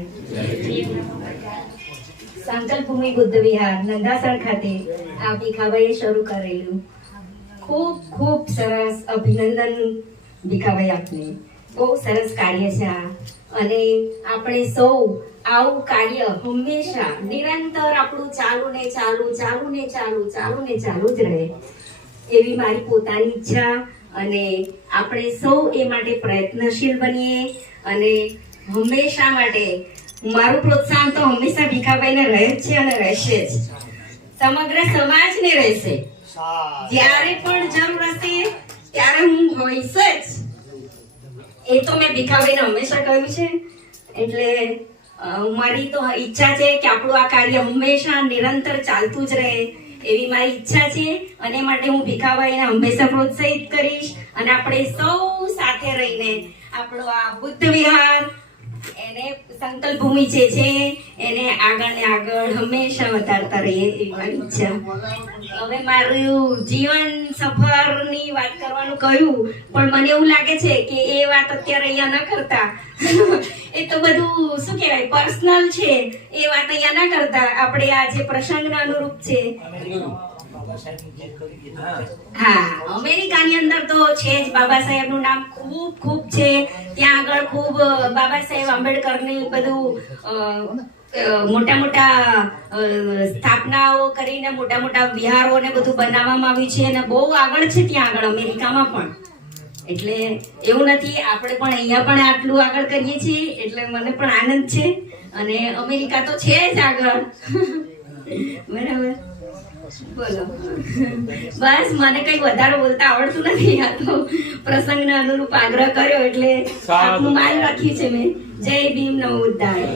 બુદ્ધાય. સંકલ્પ ભૂમિ બુદ્ધ વિહાર નંદાસણ ખાતે આ ભીખાભાઈએ શરૂ કરેલું. ખૂબ ખૂબ સરસ અભિનંદન ભીખાભાઈ આપને. બહુ સરસ કાર્ય છે આ. અને આપણે સૌ આવું કાર્ય હંમેશા નિરંતર આપણું ચાલુ ને ચાલુ જ રહે એવી મારી પોતાની ઈચ્છા. અને આપણે સૌ એ માટે પ્રયત્નશીલ બનીએ. અને હંમેશા માટે મારું પ્રોત્સાહન તો હંમેશા ભીખાભાઈને રહે જ છે અને રહેશે જ. સમગ્ર સમાજને રહેશે. જ્યારે પણ જરૂર હશે ત્યારે હું હોઈશ જ. એ તો મેં ભીખાભાઈને હંમેશા કહ્યું છે. એટલે મારી તો ઈચ્છા છે કે આપણું આ કાર્ય હંમેશા નિરંતર ચાલતું જ રહે એવી મારી ઈચ્છા છે. અને માટે હું ભીખાભાઈને હંમેશા પ્રોત્સાહિત કરીશ. અને આપણે સૌ સાથે રહીને આપણો આ બુદ્ધ વિહાર એને સંકલ્પ ભૂમિ જે છે એને આગળ ને આગળ હંમેશા વધારતા રહીએ એવી મારી ઈચ્છા. હવે મારું જીવન સફરની વાત કરવાનું કહ્યું, પણ મને એવું લાગે છે કે એ વાત અત્યારે અહીંયા ન કરતા એ તો બધું શું કહેવાય પર્સનલ છે. એ વાત અહીંયા ના કરતા આપણે આ જે પ્રસંગના અનુરૂપ છે. હા, અમેરિકાની અંદર તો છે જ બાબા સાહેબનું નામ ખૂબ ખૂબ છે. ત્યાં આગળ ખૂબ બાબા સાહેબ આંબેડકરની બધું મોટા મોટા સ્થાપનાઓ કરીને મોટા મોટા વિહારો ને બધું બનાવવામાં આવ્યું છે. અને બહુ આગળ છે ત્યાં આગળ અમેરિકામાં પણ. એટલે એવું નથી, આપણે પણ અહીંયા પણ આટલું આગળ કરીએ છીએ. એટલે મને પણ આનંદ છે. અને અમેરિકા તો છે જ આગળ. બરાબર, બોલો. બસ મને કઈ વધારે બોલતા આવડતું નથી. આ તો પ્રસંગને અનુરૂપ આગ્રહ કર્યો એટલે આટલું માન રાખ્યું છે મેં. જય ભીમ, નમો બુદ્ધાય.